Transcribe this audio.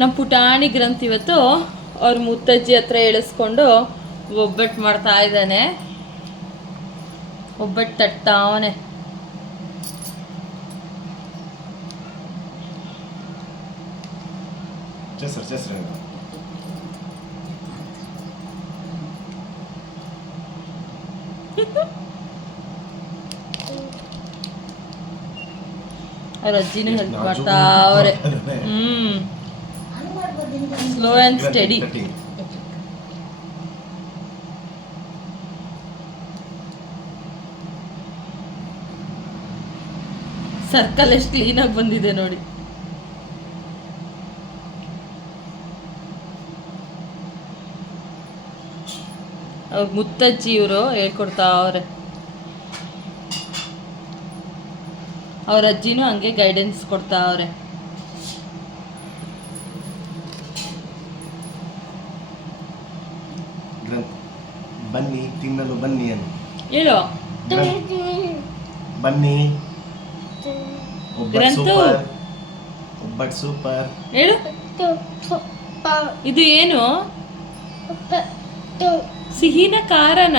ನಮ್ಮ ಪುಟಾಣಿ ಗ್ರಂಥ್ ಇವತ್ತು ಅವ್ರ ಮುತ್ತಜ್ಜಿ ಹತ್ರ ಇಳಿಸ್ಕೊಂಡು ಒಬ್ಬಟ್ಟು ಮಾಡ್ತಾ ಇದ್ದಾನೆ. ಒಬ್ಬಟ್ಟು ತಟ್ಟಾವನೆ. ಅವ್ರ ಅಜ್ಜಿನೂ ಹೆಲ್ಪ್ ಮಾಡ್ತಾ ಅವ್ರೆ. Slow and study. ಸರ್ಕಲ್ ಎಷ್ಟು ಕ್ಲೀನಾಗಿ ಬಂದಿದೆ ನೋಡಿ. ಅವ್ರ ಮುತ್ತಜ್ಜಿ ಇವರು ಹೇಳ್ಕೊಡ್ತಾ ಅವ್ರೆ. ಅವ್ರ ಅಜ್ಜಿನೂ ಹಂಗೆ ಗೈಡೆನ್ಸ್ ಕೊಡ್ತಾ ಅವ್ರೆ. ಬನ್ನಿ ತಿನ್ನಲು ಬನ್ನಿ ಅನ್ನು ಹೇಳು. ಬನ್ನಿ ಗ್ರಂಥು ಒಬ್ಬಟ್ಟು ಸೂಪರ್ ಹೇಳು. ಇದು ಏನು? ಸಿಹಿನ ಖಾರನ?